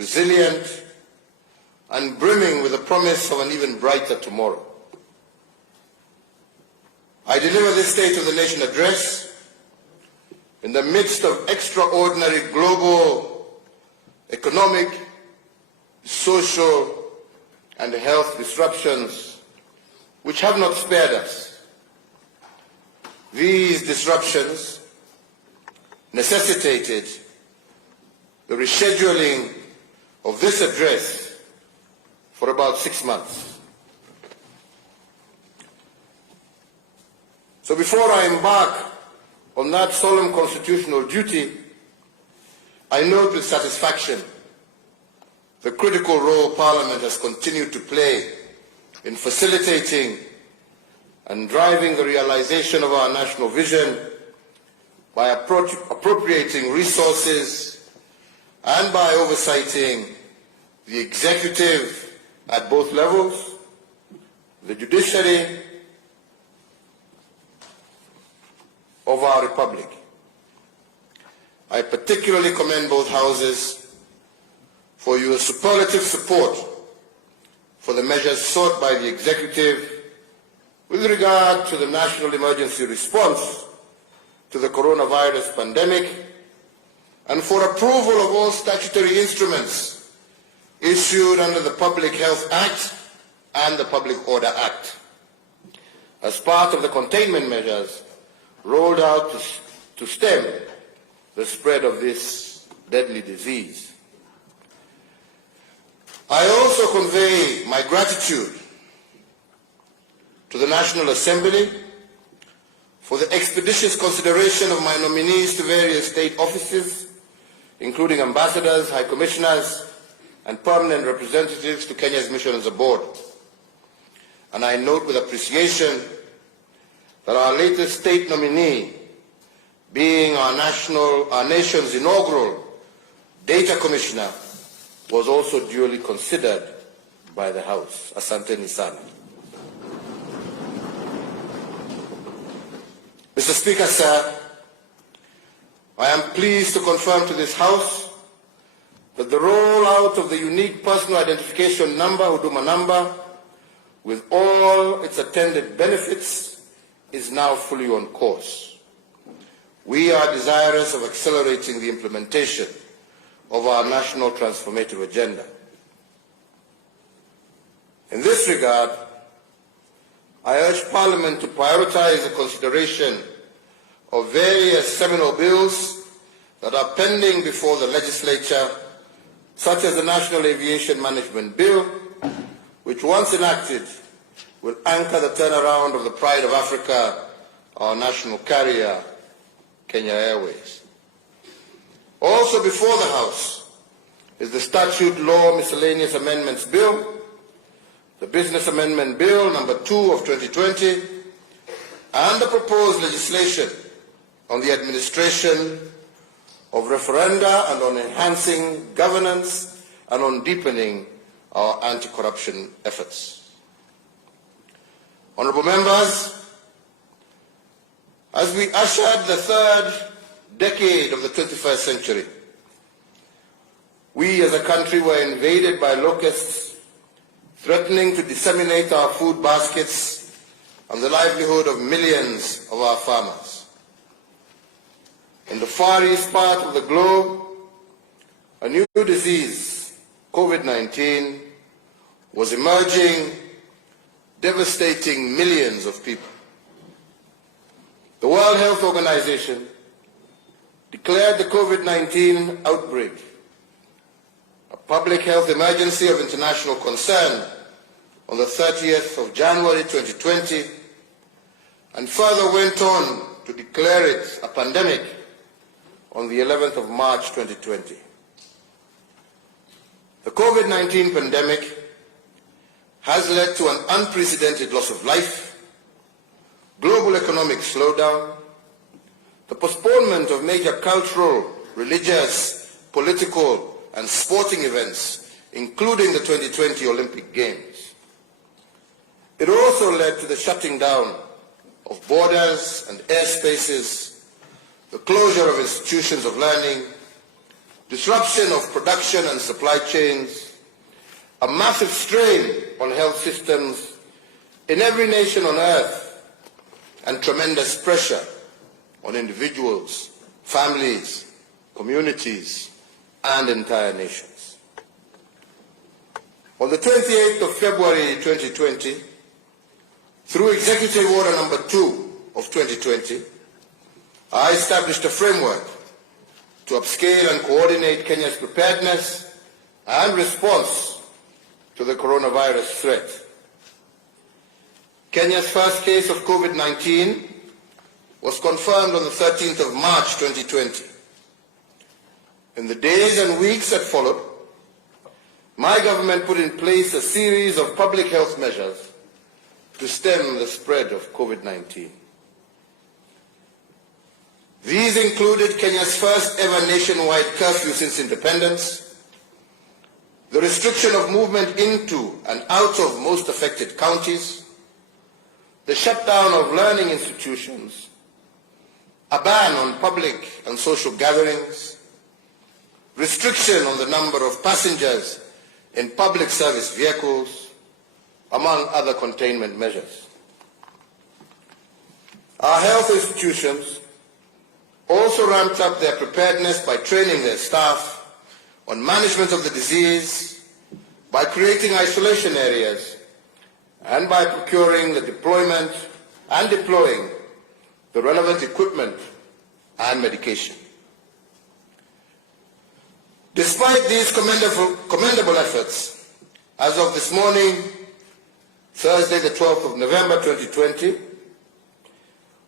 resilient, and brimming with the promise of an even brighter tomorrow. I deliver this State of the Nation address in the midst of extraordinary global, economic, social, and health disruptions which have not spared us. These disruptions necessitated the rescheduling of this address for about 6 months. So before I embark on that solemn constitutional duty, I note with satisfaction the critical role Parliament has continued to play in facilitating and driving the realization of our national vision by appropriating resources and by oversighting the executive at both levels, the judiciary of our republic. I particularly commend both houses for your superlative support for the measures sought by the executive with regard to the national emergency response to the coronavirus pandemic and for approval of all statutory instruments issued under the Public Health Act and the Public Order Act as part of the containment measures rolled out to stem the spread of this deadly disease. I also convey my gratitude to the National Assembly for the expeditious consideration of my nominees to various state offices, including ambassadors, high commissioners, and permanent representatives to Kenya's mission as a board. And I note with appreciation that our latest state nominee, being our nation's inaugural data commissioner, was also duly considered by the House. Asanteni sana. Mr. Speaker, sir, I am pleased to confirm to this House that the rollout of the unique personal identification number, Huduma number, with all its attendant benefits, is now fully on course. We are desirous of accelerating the implementation of our national transformative agenda. In this regard, I urge Parliament to prioritize the consideration of various seminal bills that are pending before the legislature, such as the National Aviation Management Bill, which once enacted will anchor the turnaround of the pride of Africa, our national carrier, Kenya Airways. Also before the House is the Statute Law Miscellaneous Amendments Bill, the Business Amendment Bill number 2 of 2020, and the proposed legislation on the administration of referenda and on enhancing governance and on deepening our anti-corruption efforts. Honourable members, as we ushered the third decade of the 21st century, we as a country were invaded by locusts threatening to disseminate our food baskets and the livelihood of millions of our farmers. In the far east part of the globe, a new disease, COVID-19, was emerging, devastating millions of people. The World Health Organization declared the COVID-19 outbreak a public health emergency of international concern on the 30th of January 2020 and further went on to declare it a pandemic on the 11th of March 2020. The COVID-19 pandemic has led to an unprecedented loss of life, global economic slowdown, the postponement of major cultural, religious, political, and sporting events, including the 2020 Olympic Games. It also led to the shutting down of borders and airspaces, the closure of institutions of learning, disruption of production and supply chains, a massive strain on health systems in every nation on earth, and tremendous pressure on individuals, families, communities, and entire nations. On the 28th of February 2020, through Executive Order number 2 of 2020, I established a framework to upscale and coordinate Kenya's preparedness and response to the coronavirus threat. Kenya's first case of COVID-19 was confirmed on the 13th of March 2020. In the days and weeks that followed, my government put in place a series of public health measures to stem the spread of COVID-19. These included Kenya's first ever nationwide curfew since independence, the restriction of movement into and out of most affected counties, the shutdown of learning institutions, a ban on public and social gatherings, restriction on the number of passengers in public service vehicles, among other containment measures. Our health institutions also ramped up their preparedness by training their staff on management of the disease, by creating isolation areas, and by procuring the deployment and deploying the relevant equipment and medication. Despite these commendable efforts, as of this morning, Thursday the 12th of November 2020,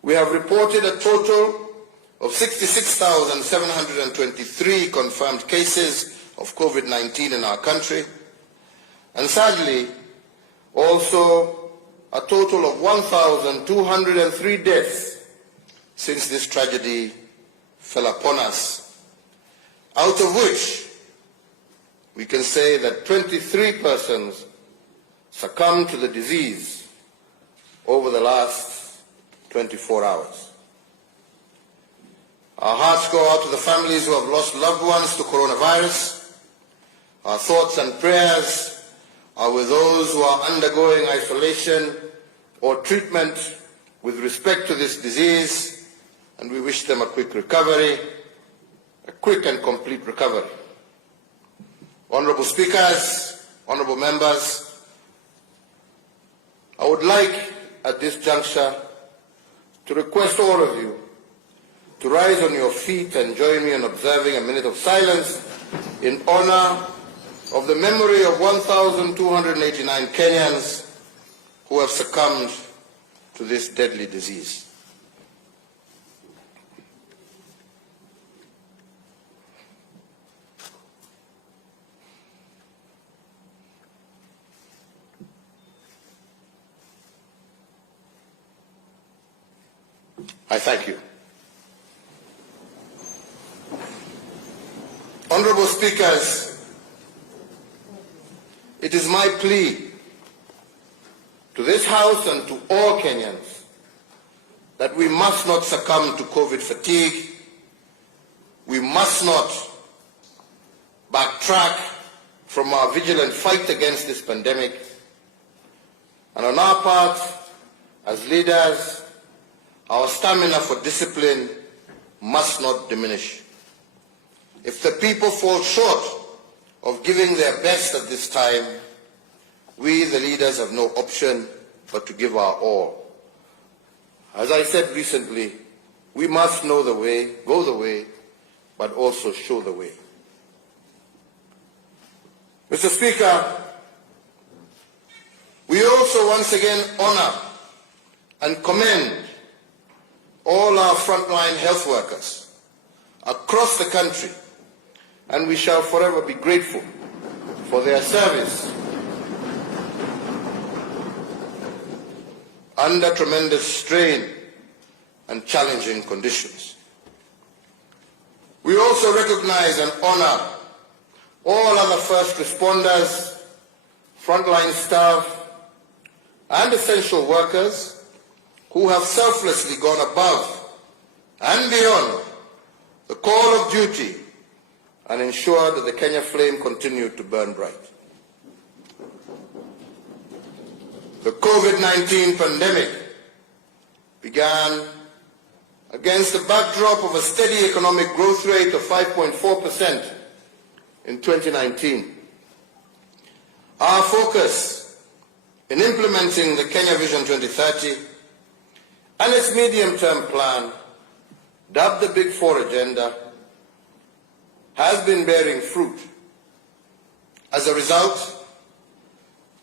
we have reported a total of 66,723 confirmed cases of COVID-19 in our country, and sadly, also a total of 1,203 deaths since this tragedy fell upon us, out of which we can say that 23 persons succumbed to the disease over the last 24 hours. Our hearts go out to the families who have lost loved ones to coronavirus. Our thoughts and prayers are with those who are undergoing isolation or treatment with respect to this disease, and we wish them a quick recovery, a quick and complete recovery. Honorable speakers, honorable members, I would like at this juncture to request all of you to rise on your feet and join me in observing a minute of silence in honor of the memory of 1,289 Kenyans who have succumbed to this deadly disease. I thank you. Honorable speakers, it is my plea to this House and to all Kenyans that we must not succumb to COVID fatigue. We must not backtrack from our vigilant fight against this pandemic. And on our part, as leaders, our stamina for discipline must not diminish. If the people fall short of giving their best at this time, we, the leaders, have no option but to give our all. As I said recently, we must know the way, go the way, but also show the way. Mr. Speaker, we also once again honor and commend all our frontline health workers across the country, and we shall forever be grateful for their service under tremendous strain and challenging conditions. We also recognize and honor all other first responders, frontline staff, and essential workers who have selflessly gone above and beyond the call of duty and ensured that the Kenya flame continued to burn bright. The COVID-19 pandemic began against the backdrop of a steady economic growth rate of 5.4% in 2019. Our focus in implementing the Kenya Vision 2030 and its medium-term plan, dubbed the Big Four Agenda, has been bearing fruit. As a result,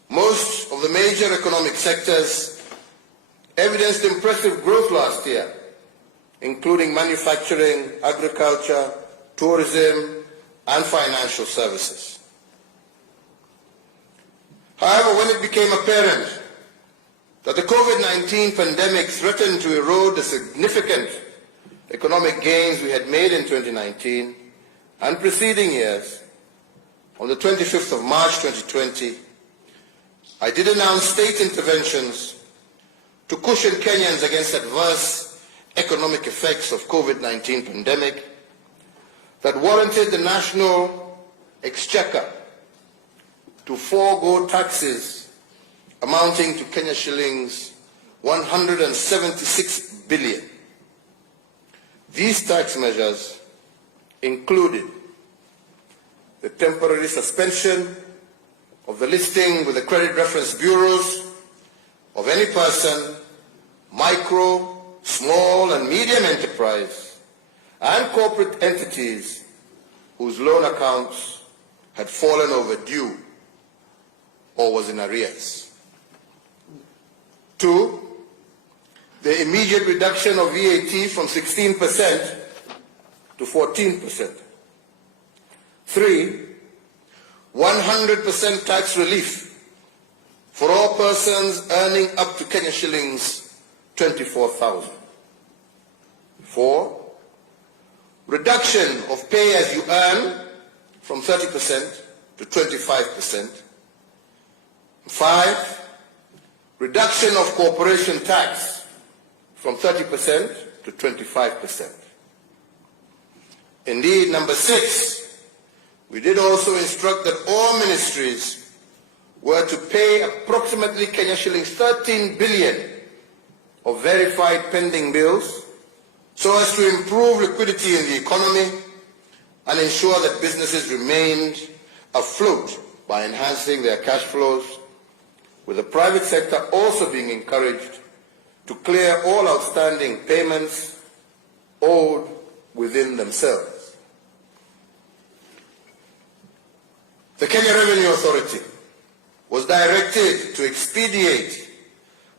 most of the major economic sectors evidenced impressive growth last year, including manufacturing, agriculture, tourism, and financial services. However, when it became apparent that the COVID-19 pandemic threatened to erode the significant economic gains we had made in 2019 and preceding years, on the 25th of March 2020, I did announce state interventions to cushion Kenyans against adverse economic effects of COVID-19 pandemic that warranted the national exchequer to forego taxes amounting to Kenya shillings 176 billion. These tax measures included the temporary suspension of the listing with the credit reference bureaus of any person, micro, small and medium enterprise, and corporate entities whose loan accounts had fallen overdue or was in arrears. 2, the immediate reduction of VAT from 16% to 14%. 3, 100% tax relief for all persons earning up to Kenya shillings 24,000. 4, reduction of pay as you earn from 30% to 25%. 5, reduction of corporation tax from 30% to 25%. Indeed, number 6, we did also instruct that all ministries were to pay approximately Kenya shillings 13 billion of verified pending bills so as to improve liquidity in the economy and ensure that businesses remained afloat by enhancing their cash flows, with the private sector also being encouraged to clear all outstanding payments owed within themselves. The Kenya Revenue Authority was directed to expedite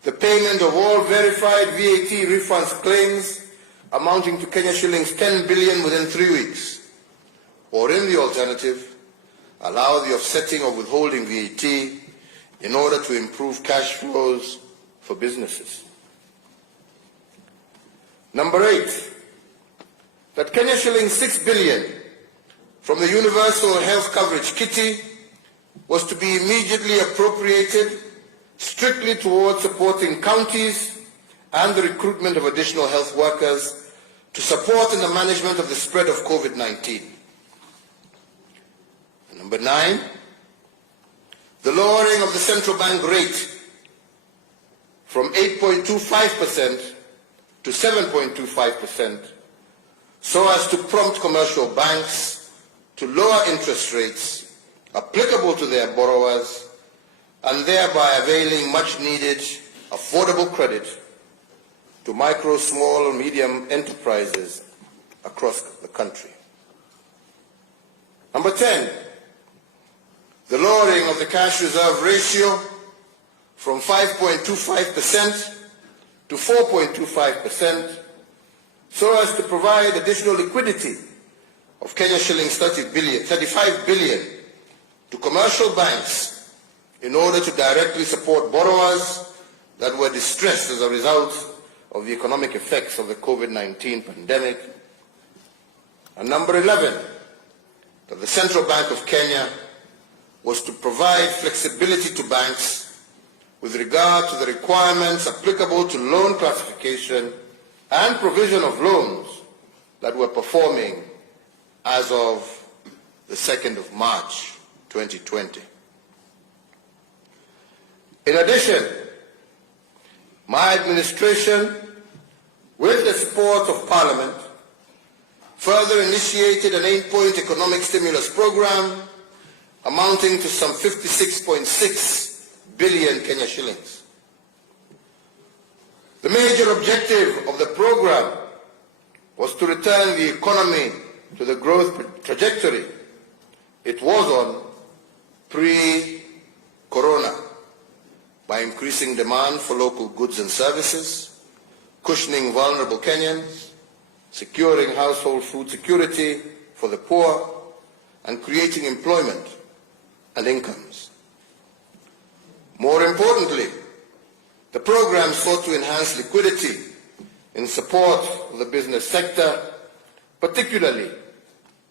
the payment of all verified VAT refunds claims amounting to Kenya shillings 10 billion within 3 weeks, or in the alternative, allow the offsetting of withholding VAT in order to improve cash flows for businesses. Number 8, that Kenya shillings 6 billion from the Universal Health Coverage Kitty was to be immediately appropriated strictly towards supporting counties and the recruitment of additional health workers to support in the management of the spread of COVID-19. Number 9, the lowering of the central bank rate from 8.25% to 7.25% so as to prompt commercial banks to lower interest rates applicable to their borrowers and thereby availing much needed affordable credit to micro, small and medium enterprises across the country. Number 10, the lowering of the cash reserve ratio from 5.25% to 4.25% so as to provide additional liquidity of Kenya shillings 35 billion to commercial banks in order to directly support borrowers that were distressed as a result of the economic effects of the COVID-19 pandemic. And number 11, that the Central Bank of Kenya was to provide flexibility to banks with regard to the requirements applicable to loan classification and provision of loans that were performing as of the 2nd of March 2020. In addition, my administration, with the support of Parliament, further initiated an 8-point economic stimulus program amounting to some 56.6 billion Kenya shillings. The major objective of the program was to return the economy to the growth trajectory it was on pre-corona by increasing demand for local goods and services, cushioning vulnerable Kenyans, securing household food security for the poor, and creating employment and incomes. More importantly, the program sought to enhance liquidity in support of the business sector, particularly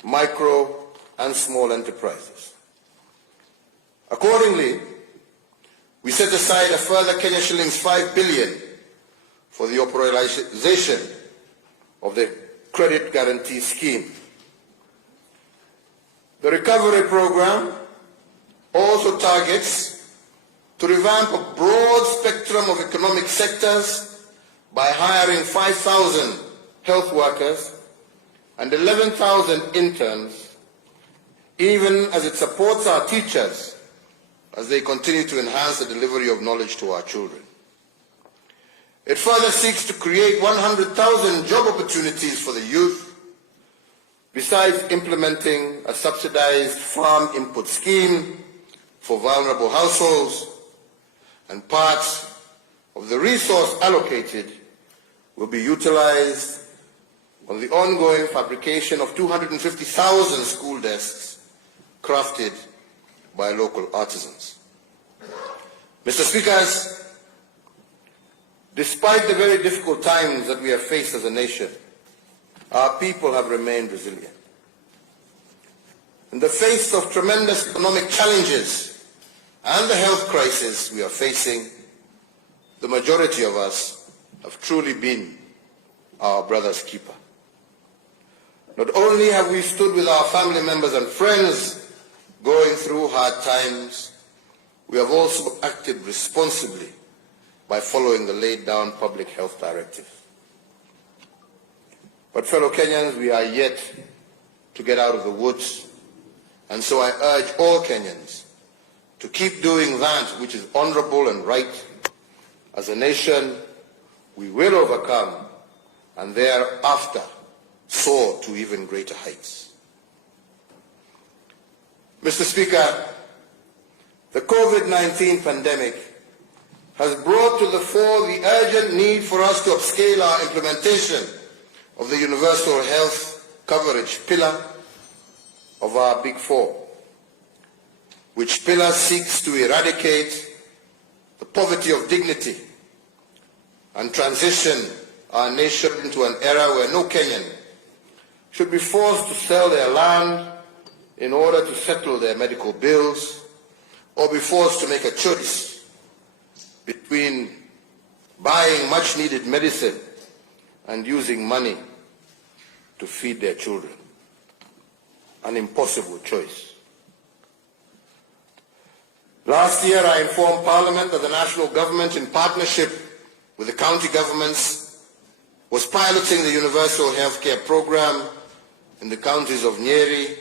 micro and small enterprises. Accordingly, we set aside a further Kenya shillings 5 billion for the operationalization of the credit guarantee scheme. The recovery program also targets to revamp a broad spectrum of economic sectors by hiring 5,000 health workers and 11,000 interns, even as it supports our teachers as they continue to enhance the delivery of knowledge to our children. It further seeks to create 100,000 job opportunities for the youth, besides implementing a subsidized farm input scheme for vulnerable households, and parts of the resource allocated will be utilized on the ongoing fabrication of 250,000 school desks crafted by local artisans. Mr. Speakers, despite the very difficult times that we have faced as a nation, our people have remained resilient. In the face of tremendous economic challenges and the health crisis we are facing, the majority of us have truly been our brother's keeper. Not only have we stood with our family members and friends going through hard times, we have also acted responsibly by following the laid down public health directive. But fellow Kenyans, we are yet to get out of the woods, and so I urge all Kenyans to keep doing that which is honorable and right. As a nation, we will overcome and thereafter soar to even greater heights. Mr. Speaker, the COVID-19 pandemic has brought to the fore the urgent need for us to upscale our implementation of the universal health coverage pillar of our Big Four, which pillar seeks to eradicate the poverty of dignity and transition our nation into an era where no Kenyan should be forced to sell their land in order to settle their medical bills, or be forced to make a choice between buying much-needed medicine and using money to feed their children. An impossible choice. Last year, I informed Parliament that the national government, in partnership with the county governments, was piloting the universal healthcare program in the counties of Nyeri,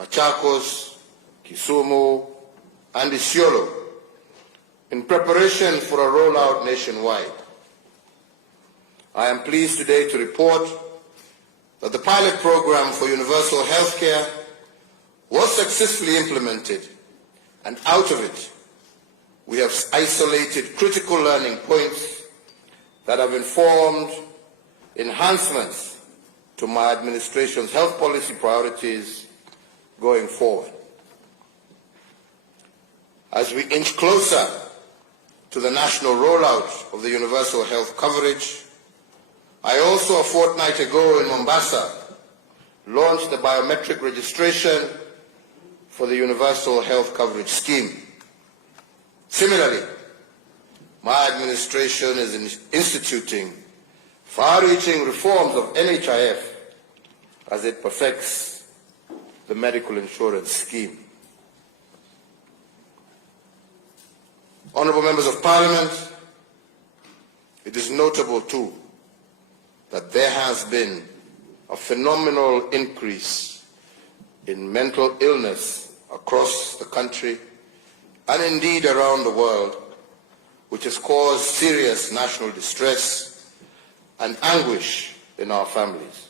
Machakos, Kisumu, and Isiolo, in preparation for a rollout nationwide. I am pleased today to report that the pilot program for universal health care was successfully implemented, and out of it, we have isolated critical learning points that have informed enhancements to my administration's health policy priorities going forward. As we inch closer to the national rollout of the universal health coverage, I also, a fortnight ago in Mombasa, launched the biometric registration for the universal health coverage scheme. Similarly, my administration is instituting far-reaching reforms of NHIF as it perfects the medical insurance scheme. Honourable Members of Parliament, it is notable too that there has been a phenomenal increase in mental illness across the country and indeed around the world, which has caused serious national distress and anguish in our families.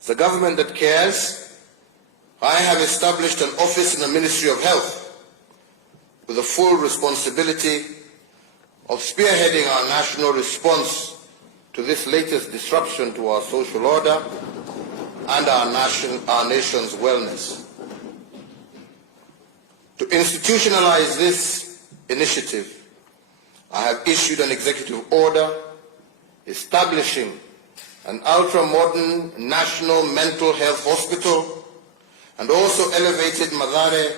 As a government that cares, I have established an office in the Ministry of Health with the full responsibility of spearheading our national response to this latest disruption to our social order and our nation's wellness. To institutionalize this initiative, I have issued an executive order establishing an ultra-modern national mental health hospital and also elevated Mathare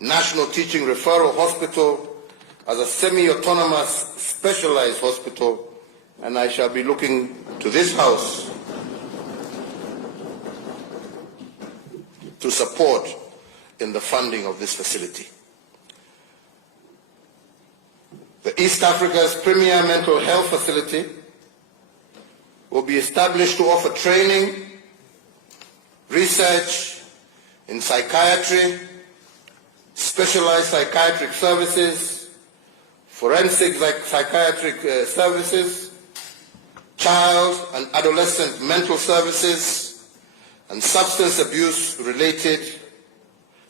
National Teaching Referral Hospital as a semi-autonomous specialized hospital, and I shall be looking to this House to support in the funding of this facility. The East Africa's premier mental health facility will be established to offer training, research in psychiatry, specialized psychiatric services, forensic psychiatric services, child and adolescent mental services, and substance abuse related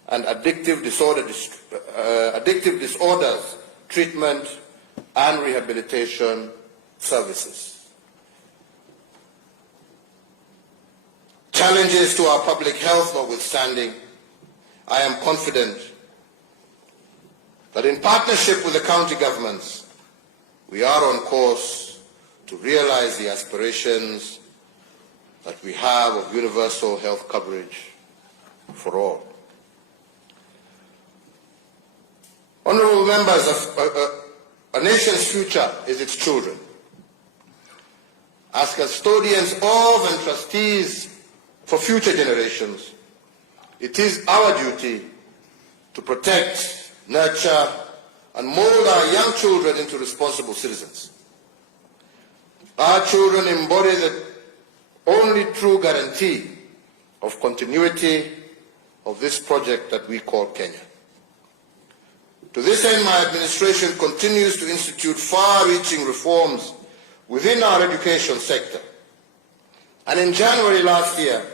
and addictive disorders treatment and rehabilitation services. Challenges to our public health notwithstanding, I am confident that in partnership with the county governments, we are on course to realize the aspirations that we have of universal health coverage for all. Honourable members, a nation's future is its children. As custodians of and trustees for future generations, it is our duty to protect, nurture, and mold our young children into responsible citizens. Our children embody the only true guarantee of continuity of this project that we call Kenya. To this end, my administration continues to institute far-reaching reforms within our education sector. And in January last year,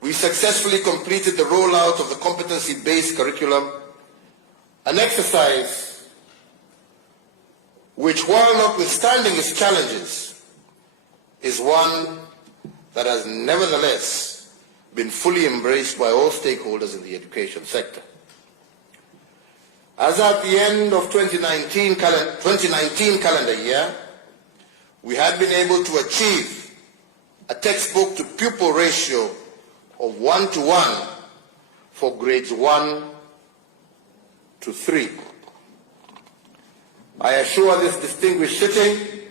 we successfully completed the rollout of the competency-based curriculum, an exercise which, while notwithstanding its challenges, is one that has nevertheless been fully embraced by all stakeholders in the education sector. As at the end of 2019 calendar year, we had been able to achieve a textbook to pupil ratio of 1:1 for grades 1 to 3. I assure this distinguished sitting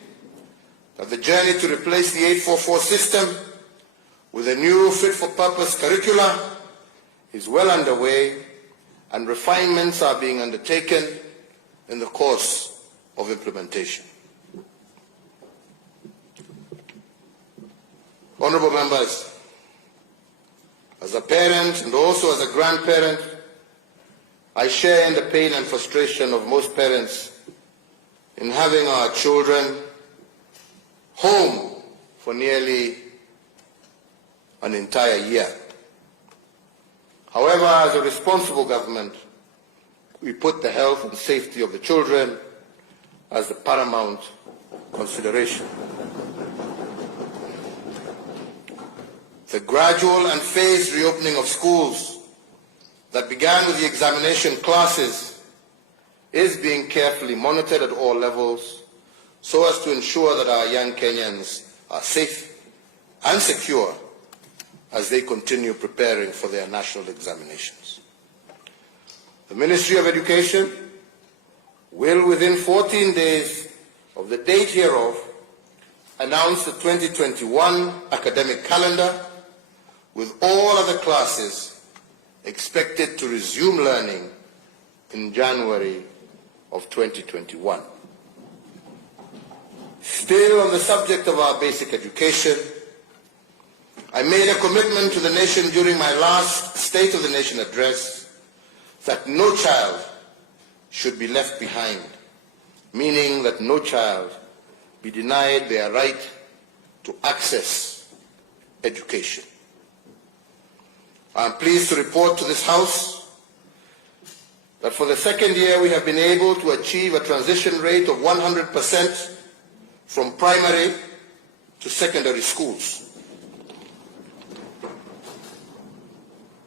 that the journey to replace the 844 system with a new fit-for-purpose curricula is well underway, and refinements are being undertaken in the course of implementation. Honourable members, as a parent and also as a grandparent, I share in the pain and frustration of most parents in having our children home for nearly an entire year. However, as a responsible government, we put the health and safety of the children as the paramount consideration. The gradual and phased reopening of schools that began with the examination classes is being carefully monitored at all levels so as to ensure that our young Kenyans are safe and secure as they continue preparing for their national examinations. The Ministry of Education will, within 14 days of the date hereof, announce the 2021 academic calendar, with all other classes expected to resume learning in January of 2021. Still on the subject of our basic education, I made a commitment to the nation during my last State of the Nation address that no child should be left behind, meaning that no child be denied their right to access education. I am pleased to report to this House that for the second year we have been able to achieve a transition rate of 100% from primary to secondary schools.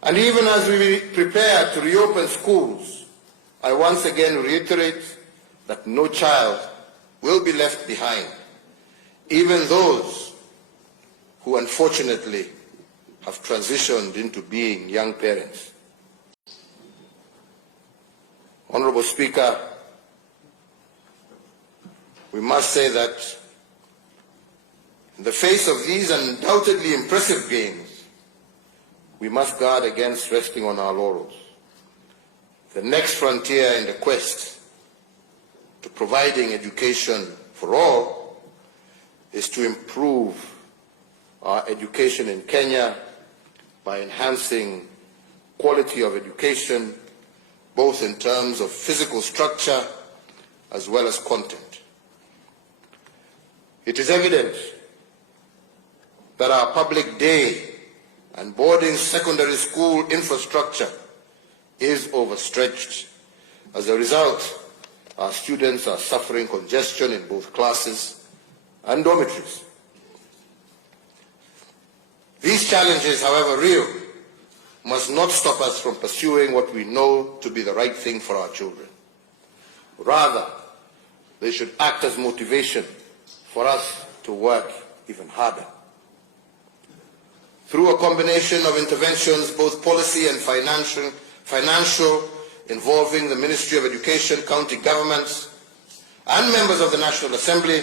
And even as we prepare to reopen schools, I once again reiterate that no child will be left behind, even those who unfortunately have transitioned into being young parents. Honorable Speaker, we must say that in the face of these undoubtedly impressive gains, we must guard against resting on our laurels. The next frontier in the quest to providing education for all is to improve our education in Kenya by enhancing quality of education, both in terms of physical structure as well as content. It is evident that our public day and boarding secondary school infrastructure is overstretched. As a result, our students are suffering congestion in both classes and dormitories. These challenges, however real, must not stop us from pursuing what we know to be the right thing for our children. Rather, they should act as motivation for us to work even harder. Through a combination of interventions, both policy and financial, involving the Ministry of Education, county governments, and members of the National Assembly,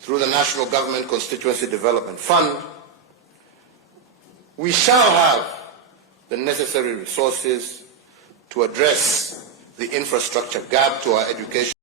through the National Government Constituency Development Fund, we shall have the necessary resources to address the infrastructure gap to our education